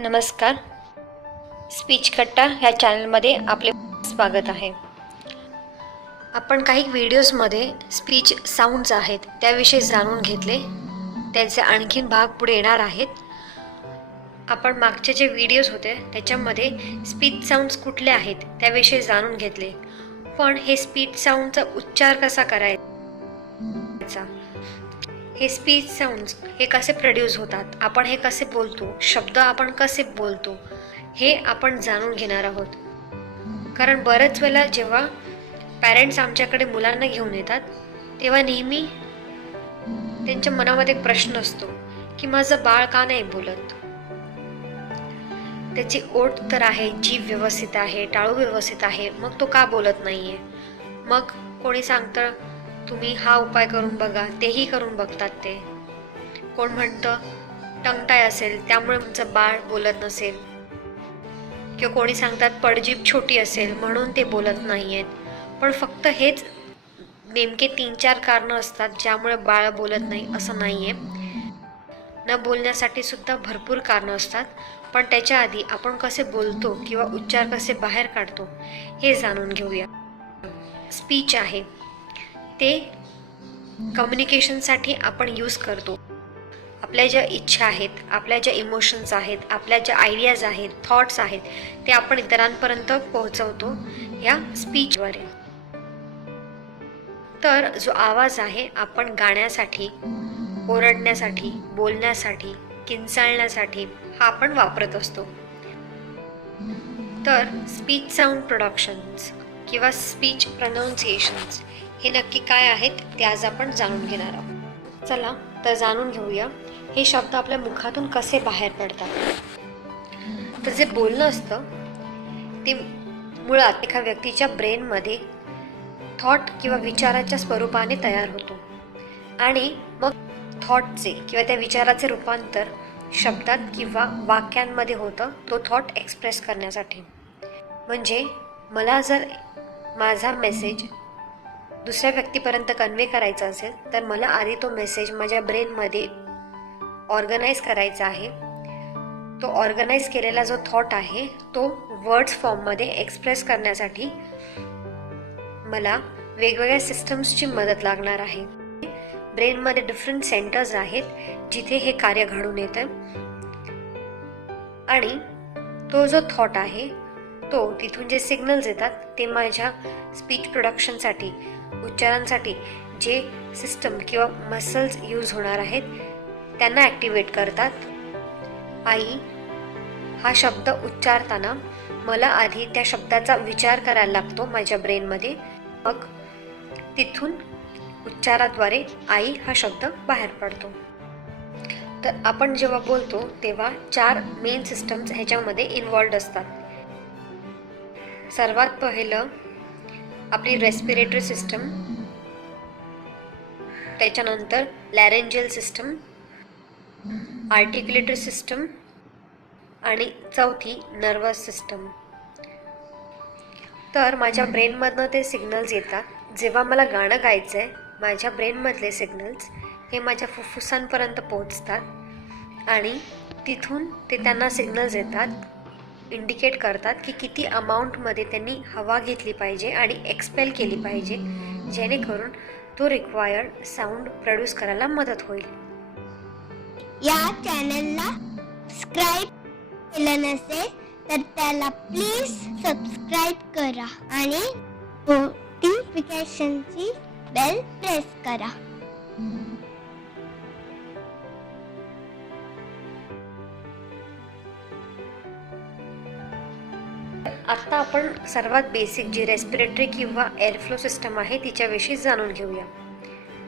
नमस्कार. स्पीच कट्टा ह्या चॅनलमध्ये आपले स्वागत आहे. आपण काही व्हिडिओजमध्ये स्पीच साऊंड्स आहेत त्याविषयी जाणून घेतले. त्याचे आणखीन भाग पुढे येणार आहेत. आपण मागचे जे व्हिडिओज होते त्याच्यामध्ये स्पीच साऊंड्स कुठले आहेत त्याविषयी जाणून घेतले. पण हे स्पीच साऊंडचा उच्चार कसा करायचा, हे स्पीच साऊंड्स हे कसे प्रोड्यूस होतात, आपण हे कसे बोलतो, शब्द आपण कसे बोलतो हे आपण जाणून घेणार आहोत. कारण बऱ्याच वेळेला जेव्हा पॅरेंट्स आमच्याकडे मुलांना घेऊन येतात तेव्हा नेहमी त्यांच्या मनामध्ये एक प्रश्न असतो की माझं बाळ का नाही बोलत. त्याची ओठ तर आहे, जीभ व्यवस्थित आहे, टाळू व्यवस्थित आहे, मग तो का बोलत नाहीये. मग कोणी सांगतं तुम्ही हा उपाय करून बघा, तेही करून बघतात ते. कोण म्हणतं टंगटाय असेल त्यामुळे तुमचं बाळ बोलत नसेल, किंवा कोणी सांगतात पडजीभ छोटी असेल म्हणून ते बोलत नाहीयेत. पण फक्त हेच नेमके 3-4 कारणं असतात ज्यामुळे बाळ बोलत नाही असं नाहीये. न बोलण्यासाठी सुद्धा भरपूर कारणं असतात. पण त्याच्या आधी आपण कसे बोलतो किंवा उच्चार कसे बाहेर काढतो हे जाणून घेऊया. स्पीच आहे ते कम्युनिकेशनसाठी आपण यूज करतो. आपल्या ज्या इच्छा आहेत, आपल्या ज्या इमोशन्स आहेत, आपल्या ज्या आयडियाज आहेत, थॉट्स आहेत, ते आपण इतरांपर्यंत पोहोचवतो या स्पीचद्वारे. तर जो आवाज आहे आपण गाण्यासाठी, ओरडण्यासाठी, बोलण्यासाठी, किंचाळण्यासाठी हा आपण वापरत असतो. तर स्पीच साऊंड प्रोडक्शन्स किंवा स्पीच प्रोनाऊन्सिएशन्स हे नक्की काय आहेत ते आज आपण जाणून घेणार आहोत. चला तर जाणून घेऊया हे शब्द आपल्या मुखातून कसे बाहेर पडतात. तर जे बोलणं असतं ते मुळात एका व्यक्तीच्या ब्रेनमध्ये थॉट किंवा विचाराच्या स्वरूपाने तयार होतो आणि मग थॉटचे किंवा त्या विचाराचे रूपांतर शब्दात किंवा वाक्यांमध्ये होतं तो थॉट एक्सप्रेस करण्यासाठी. म्हणजे मला जर माझा मेसेज दुसऱ्या व्यक्तीपर्यंत कन्वे करायचा असेल तर मला आधी तो मेसेज माझ्या ब्रेनमध्ये ऑर्गनाईज करायचा आहे. तो ऑर्गनाईज केलेला जो थॉट आहे तो वर्ड्स फॉर्ममध्ये एक्सप्रेस करण्यासाठी मला वेगवेगळ्या सिस्टम्सची मदत लागणार आहे. ब्रेनमध्ये डिफरंट सेंटर्स आहेत जिथे हे कार्य घडून येतं आणि तो जो थॉट आहे तो तिथून जे सिग्नल्स येतात ते माझ्या स्पीच प्रोडक्शनसाठी, उच्चारांसाठी जे सिस्टम किंवा मसल्स यूज होणार आहेत त्यांना ॲक्टिवेट करतात. आई हा शब्द उच्चारताना मला आधी त्या शब्दाचा विचार करायला लागतो माझ्या ब्रेनमध्ये, मग तिथून उच्चाराद्वारे आई हा शब्द बाहेर पडतो. तर आपण जेव्हा बोलतो तेव्हा 4 मेन सिस्टम्स ह्याच्यामध्ये इन्व्हॉल्व्ड असतात. सर्वात पहिलं आपली रेस्पिरेटरी सिस्टम, त्याच्यानंतर लॅरेंजियल सिस्टम, आर्टिक्युलेटरी सिस्टम आणि चौथी नर्वस सिस्टम. तर माझ्या ब्रेनमधनं ते सिग्नल्स येतात. जेव्हा मला गाणं गायचं आहे माझ्या ब्रेनमधले सिग्नल्स हे माझ्या फुफ्फुसांपर्यंत पोहोचतात आणि तिथून ते त्यांना सिग्नल्स येतात, इंडिकेट करतात की किती अमाऊंटमध्ये त्यांनी हवा घेतली पाहिजे आणि एक्सपेल केली पाहिजे जेणेकरून तो रिक्वायर्ड साऊंड प्रोड्यूस करायला मदत होईल. या चॅनलला सबस्क्राईब केलं नसेल तर त्याला प्लीज सबस्क्राईब करा आणि नोटिफिकेशनची बेल प्रेस करा. आता आपण सर्वात बेसिक जी रेस्पिरेटरी किंवा एअरफ्लो सिस्टम आहे तिच्याविषयी जाणून घेऊया.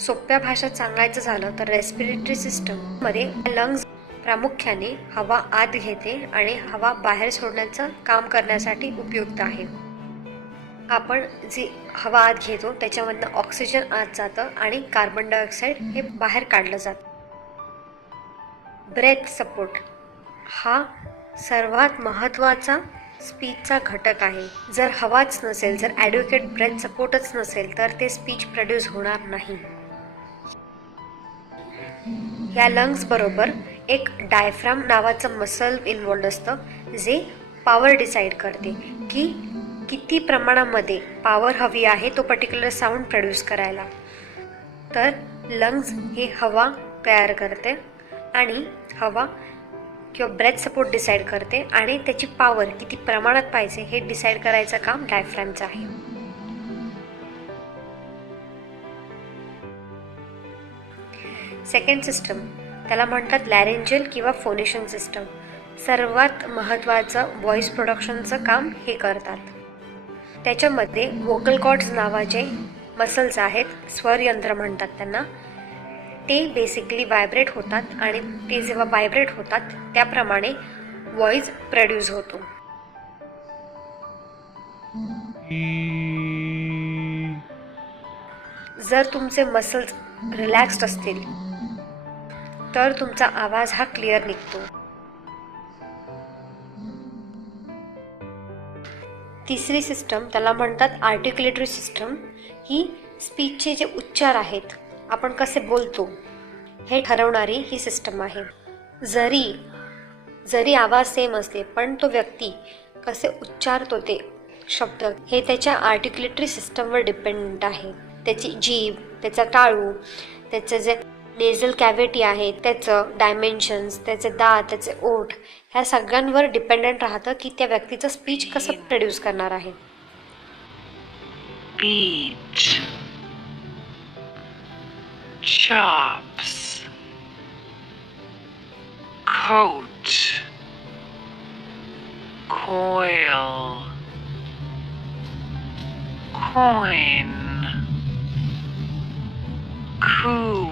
सोप्या भाषेत सांगायचं झालं तर रेस्पिरेटरी सिस्टममध्ये लंग्स प्रामुख्याने हवा आत घेते आणि हवा बाहेर सोडण्याचं काम करण्यासाठी उपयुक्त आहे. आपण जी हवा आत घेतो त्याच्यामधनं ऑक्सिजन आत जातं आणि कार्बन डायऑक्साईड हे बाहेर काढलं जातं. ब्रेथ सपोर्ट हा सर्वात महत्त्वाचा स्पीचचा घटक आहे. जर हवाच नसेल, जर ॲड्युकेट ब्रेथ सपोर्टच नसेल तर ते स्पीच प्रोड्यूस होणार नाही. या लंग्स बरोबर एक डायफ्राम नावाचं मसल इन्व्हॉल्ड असतं जे पॉवर डिसाईड करते की किती प्रमाणामध्ये पॉवर हवी आहे तो पर्टिक्युलर साऊंड प्रोड्यूस करायला. तर लंग्स हे हवा तयार करते आणि हवा किंवा ब्रेथ सपोर्ट डिसाईड करते आणि त्याची पॉवर किती प्रमाणात पाहिजे हे डिसाईड करायचं काम डायफ्रॅमचं आहे. सेकंड सिस्टम त्याला म्हणतात लॅरेंजियल किंवा फोनेशन सिस्टम. सर्वात महत्त्वाचं व्हॉइस प्रोडक्शनचं काम हे करतात. त्याच्यामध्ये वोकल कॉर्ड्स नावाचे मसल्स आहेत, स्वरयंत्र म्हणतात त्यांना. ते बेसिकली व्हायब्रेट होतात आणि ते जेव्हा व्हायब्रेट होतात त्याप्रमाणे व्हॉइस प्रोड्यूस होतो. जर तुमचे मसल्स रिलॅक्स्ड असतील तर तुमचा आवाज हा क्लिअर निघतो. तिसरी सिस्टम त्याला म्हणतात आर्टिक्युलेटरी सिस्टम. ही स्पीचचे जे उच्चार आहेत, आपण कसे बोलतो हे ठरवणारी ही सिस्टम आहे. जरी आवाज सेम असले पण तो व्यक्ती कसे उच्चारतो ते शब्द हे त्याच्या आर्टिक्युलेटरी सिस्टमवर डिपेंड आहे. त्याची जीभ, त्याचा टाळू, त्याचं जे नेझल कॅव्हिटी आहे त्याचं डायमेन्शन्स, त्याचे दात, त्याचे ओठ ह्या सगळ्यांवर डिपेंडंट राहतं की त्या व्यक्तीचं स्पीच कसं प्रोड्यूस करणार आहे. Beach, chops, coat, coil, coin, coo,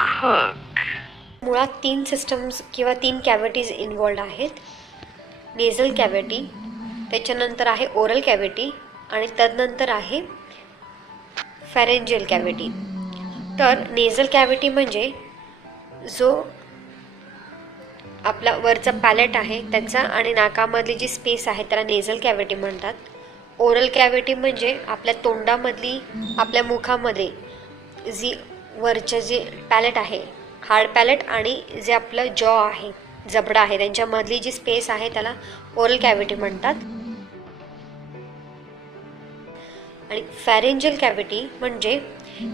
cook. मुळात 3 सिस्टम्स किंवा 3 कॅव्हिटीज इन्व्हॉल्ड आहेत. नेझल कॅव्हिटी, त्याच्यानंतर आहे ओरल कॅव्हिटी आणि तदनंतर आहे फॅरेंजियल कॅव्हिटी. तर नेझल कॅव्हिटी म्हणजे जो आपला वरचा पॅलेट आहे त्याचा आणि नाकामधली जी स्पेस आहे त्याला नेझल कॅव्हिटी म्हणतात. ओरल कॅव्हिटी म्हणजे आपल्या तोंडामधली, आपल्या मुखामध्ये जी वरचं जे पॅलेट आहे, हार्ड पॅलेट आणि जे आपलं जॉ आहे, जबडा आहे, त्यांच्यामधली जी स्पेस आहे त्याला ओरल कॅव्हिटी म्हणतात. आणि फॅरेंजियल कॅव्हिटी म्हणजे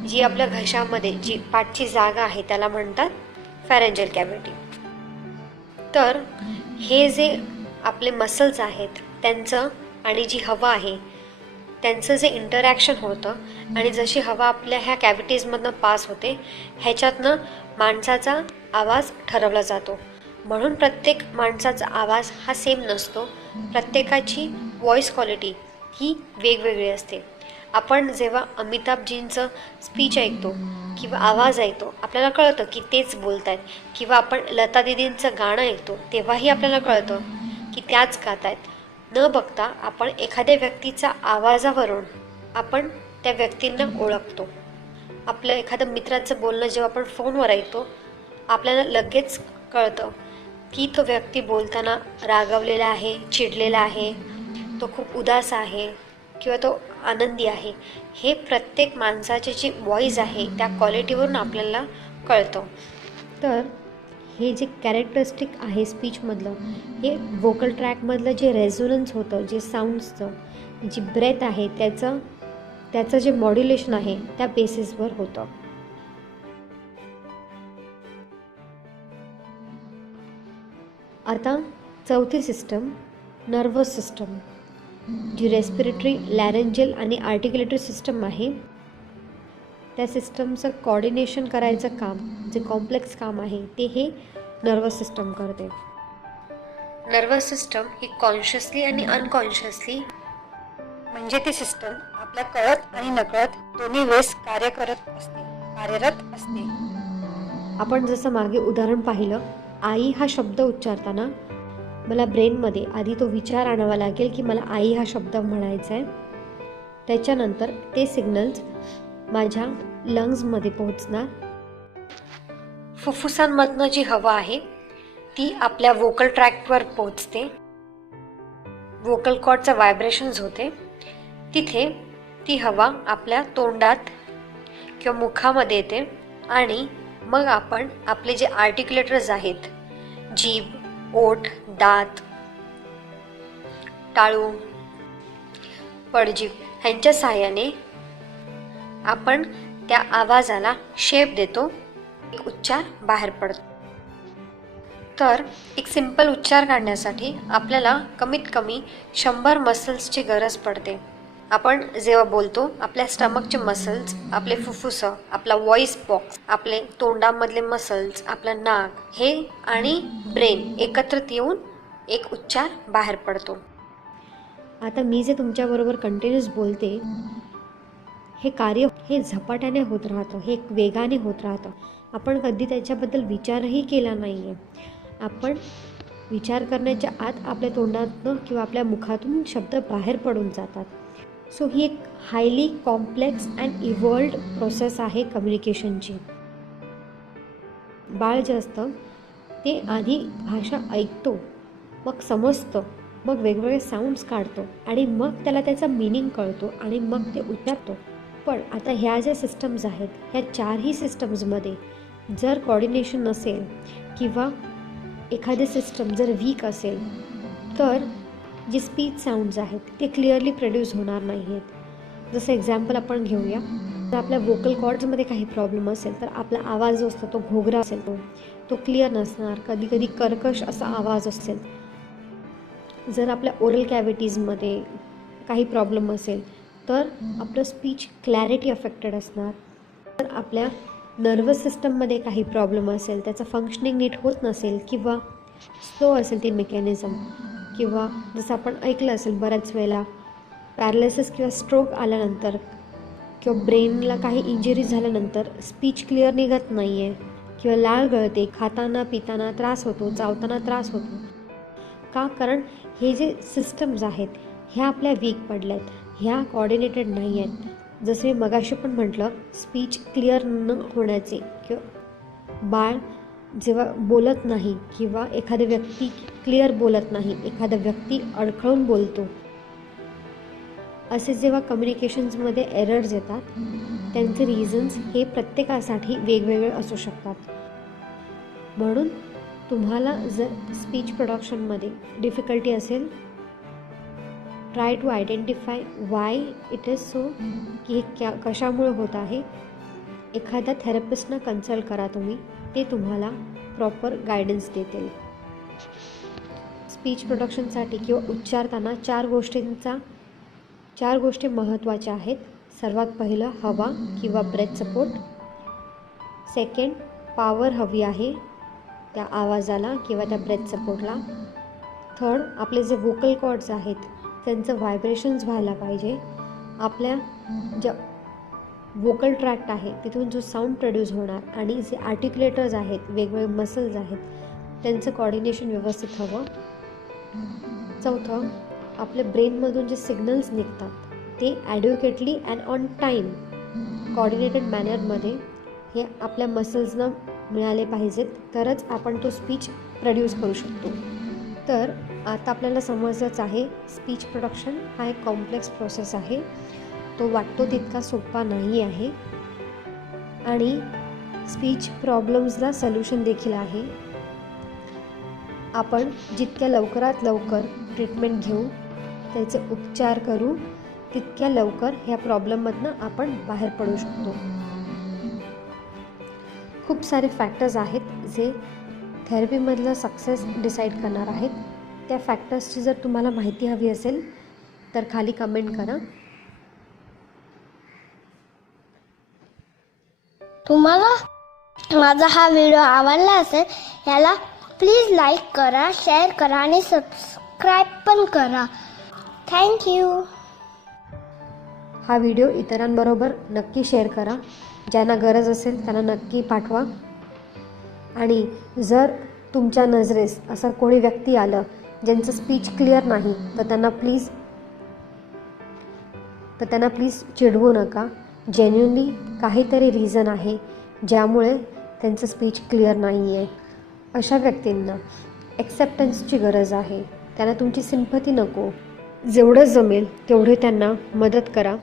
जी आपल्या घशामध्ये जी पाठची जागा आहे त्याला म्हणतात फॅरेंजियल कॅव्हिटी. तर हे जे आपले मसल्स आहेत त्यांचं आणि जी हवा आहे त्यांचं जे इंटरॅक्शन होतं आणि जशी हवा आपल्या ह्या कॅव्हिटीजमधनं पास होते ह्याच्यातनं माणसाचा आवाज ठरवला जातो. म्हणून प्रत्येक माणसाचा आवाज हा सेम नसतो. प्रत्येकाची व्हॉइस क्वालिटी ही वेगवेगळी असते. आपण जेव्हा अमिताभजींचं स्पीच ऐकतो किंवा आवाज ऐकतो आपल्याला कळतं की तेच बोलत आहेत, किंवा आपण लता दीदींचं गाणं ऐकतो तेव्हाही आपल्याला कळतं की त्याच गात आहेत. न बघता आपण एखाद्या व्यक्तीचा आवाजावरून आपण त्या व्यक्तींना ओळखतो. आपलं एखादं मित्राचं बोलणं जेव्हा आपण फोनवर ऐकतो आपल्याला लगेच कळतं की तो व्यक्ती बोलताना रागावलेला आहे, चिडलेला आहे, तो खूप उदास आहे किंवा तो आनंदी आहे. हे प्रत्येक माणसाची जी व्हॉईस आहे त्या क्वालिटीवरून आपल्याला कळतं. तर हे जे कॅरेक्टरिस्टिक आहे स्पीचमधलं, हे व्होकल ट्रॅकमधलं जे रेझोनन्स होतं, जे साऊंड्सचं जी ब्रेथ आहे त्याचं जे मॉड्युलेशन आहे त्या बेसिसवर होतं. आता चौथी सिस्टम नर्वस सिस्टम, जी रेस्पिरेटरी, लॅरेंजियल आणि आर्टिक्युलेटरी सिस्टम आहे. त्या सिस्टमचं कोऑर्डिनेशन करायचं काम, जे कॉम्प्लेक्स काम आहे ते हे नर्वस सिस्टम करते. नर्वस सिस्टम ही कॉन्शियसली आणि अनकॉन्शियसली म्हणजे ती सिस्टम आपल्या कळत आणि नकळत दोन्ही वेळेस कार्यरत असते. आपण जसं मागे उदाहरण पाहिलं, आई हा शब्द उच्चारताना मला ब्रेनमध्ये आधी तो विचार आणावा लागेल की मला आई हा शब्द म्हणायचा आहे. त्याच्यानंतर ते सिग्नल्स माझ्या लंग्समध्ये पोहोचणार. फुफ्फुसांमधनं जी हवा आहे ती आपल्या व्होकल ट्रॅकवर पोहोचते. व्होकल कॉर्डचं व्हायब्रेशन्स होते. तिथे ती हवा आपल्या तोंडात किंवा मुखामध्ये येते आणि मग आपण आपले जे आर्टिक्युलेटर्स आहेत, जीभ, ओठ, दात, टाळू, पडजीभ ह्यांच्या सहाय्याने आपण त्या आवाजाला शेप देतो, एक उच्चार बाहेर पडतो. तर एक सिंपल उच्चार काढण्यासाठी आपल्याला कमीत कमी 100 मसल्सची गरज पडते. आपण जेव्हा बोलतो आपल्या स्टमकचे मसल्स, आपले फुफ्फुसं, आपला व्हॉइस बॉक्स, आपले तोंडामधले मसल्स, आपलं नाक हे आणि ब्रेन एकत्रित येऊन एक उच्चार बाहेर पडतो. आता मी जे तुमच्याबरोबर कंटिन्यूस बोलते, हे कार्य हे झपाट्याने होत राहतं, हे वेगाने होत राहतं. आपण कधी त्याच्याबद्दल विचारही केला नाही आहे. आपण विचार करण्याच्या आत आपल्या तोंडातनं किंवा आपल्या मुखातून शब्द बाहेर पडून जातात. सो ही एक हायली कॉम्प्लेक्स अँड इव्हॉल्व्ड प्रोसेस आहे कम्युनिकेशनची. बाळ जे असतं ते आधी भाषा ऐकतो, मग समजतं, मग वेगवेगळे साऊंड्स काढतो आणि मग त्याला त्याचा मीनिंग कळतो आणि मग ते उच्चारतो. पण आता ह्या ज्या सिस्टम्स आहेत, ह्या चारही सिस्टम्समध्ये जर कॉर्डिनेशन नसेल किंवा एखादी सिस्टम जर वीक असेल तर जे स्पीच साऊंड्स आहेत ते क्लिअरली प्रोड्यूस होणार नाही आहेत. जसं एक्झाम्पल आपण घेऊया, जर आपल्या वोकल कॉर्ड्समध्ये काही प्रॉब्लेम असेल तर आपला आवाज जो असतो तो घोगरा असेल, तो क्लिअर नसणार, कधी कधी कर्कश असा आवाज असेल. जर आपल्या ओरल कॅव्हिटीजमध्ये काही प्रॉब्लेम असेल तर आपलं स्पीच क्लॅरिटी अफेक्टेड असणार. तर आपल्या नर्वस सिस्टममध्ये काही प्रॉब्लेम असेल, त्याचं फंक्शनिंग नीट होत नसेल किंवा स्लो असेल ती मेकॅनिझम, किंवा जसं आपण ऐकलं असेल बऱ्याच वेळेला पॅरालिसिस किंवा स्ट्रोक आल्यानंतर किंवा ब्रेनला काही इंजुरी झाल्यानंतर स्पीच क्लिअर निघत नाही आहे किंवा लाळ गळते, खाताना पिताना त्रास होतो, चावताना त्रास होतो. का? कारण हे जे सिस्टम्स आहेत ह्या आपल्या वीक पडल्या आहेत, ह्या कॉर्डिनेटेड नाही आहेत. जसं मी मगाशी पण म्हटलं, स्पीच क्लिअर न होण्याचे किंवा बाळ जेव्हा बोलत नाही किंवा एखादी व्यक्ती क्लिअर बोलत नाही, एखादा व्यक्ती अडखळून बोलतो, असे जेव्हा कम्युनिकेशन्समध्ये एरर्स येतात, त्यांचे रिझन्स हे प्रत्येकासाठी वेगवेगळे असू शकतात. म्हणून तुम्हाला जर स्पीच प्रोडक्शनमध्ये डिफिकल्टी असेल, try to identify why it is so, की हे कशामुळे होत आहे. एखाद्या थेरपिस्टना कन्सल्ट करा तुम्ही, ते तुम्हाला प्रॉपर गायडन्स देतील. स्पीच प्रोडक्शनसाठी किंवा उच्चारताना चार गोष्टी महत्त्वाच्या आहेत. सर्वात पहिलं हवा किंवा ब्रेथ सपोर्ट. सेकंड, पॉवर हवी आहे त्या आवाजाला किंवा त्या ब्रेथ सपोर्टला. थर्ड, आपले जे वोकल कॉर्ड्स आहेत त्यांचं व्हायब्रेशन्स व्हायला पाहिजे. आपल्या ज्या वोकल ट्रॅक्ट आहे तिथून जो साऊंड प्रोड्यूस होणार आणि जे आर्टिक्युलेटर्स आहेत, वेगवेगळे मसल्स आहेत, त्यांचं कॉर्डिनेशन व्यवस्थित हवं. चौथं, आपल्या ब्रेनमधून जे सिग्नल्स निघतात ते ॲड्युकेटली अँड ऑन टाईम कॉर्डिनेटेड मॅनरमध्ये हे आपल्या मसल्सना मिळाले पाहिजेत, तरच आपण तो स्पीच प्रोड्यूस करू शकतो. तर आता आपल्याला समजलंच आहे, स्पीच प्रोडक्शन हा एक कॉम्प्लेक्स प्रोसेस आहे. तो वाटतो तितका सोपा नाही आहे आणि स्पीच प्रॉब्लेम्सला सोल्युशन देखील आहे. आपण जितक्या लवकरात लवकर ट्रीटमेंट घेऊ, त्याचे उपचार करू, तितक्या लवकर ह्या प्रॉब्लेममधनं आपण बाहेर पडू शकतो. खूप सारे फॅक्टर्स आहेत जे थेरपीमधलं सक्सेस डिसाईड करणार आहेत. त्या फॅक्टर्सची जर तुम्हाला माहिती हवी असेल तर खाली कमेंट करा. तुम्हाला माझा हा व्हिडिओ आवडला असेल, याला प्लीज लाईक करा, शेअर करा आणि सबस्क्राईब पण करा. थँक्यू. हा व्हिडिओ इतरांबरोबर नक्की शेअर करा. ज्यांना गरज असेल त्यांना नक्की पाठवा. आणि जर तुमच्या नजरेस असं कोणी व्यक्ती आलं ज्यांचं स्पीच क्लिअर नाही, तर त्यांना प्लीज चिडवू नका. जेन्युनली काहीतरी रिझन आहे ज्यामुळे त्यांचं स्पीच क्लिअर नाही आहे. अशा व्यक्तींना ॲक्सेप्टन्सची गरज आहे. त्यांना तुमची सिम्पथी नको. जेवढं जमेल तेवढे त्यांना मदत करा.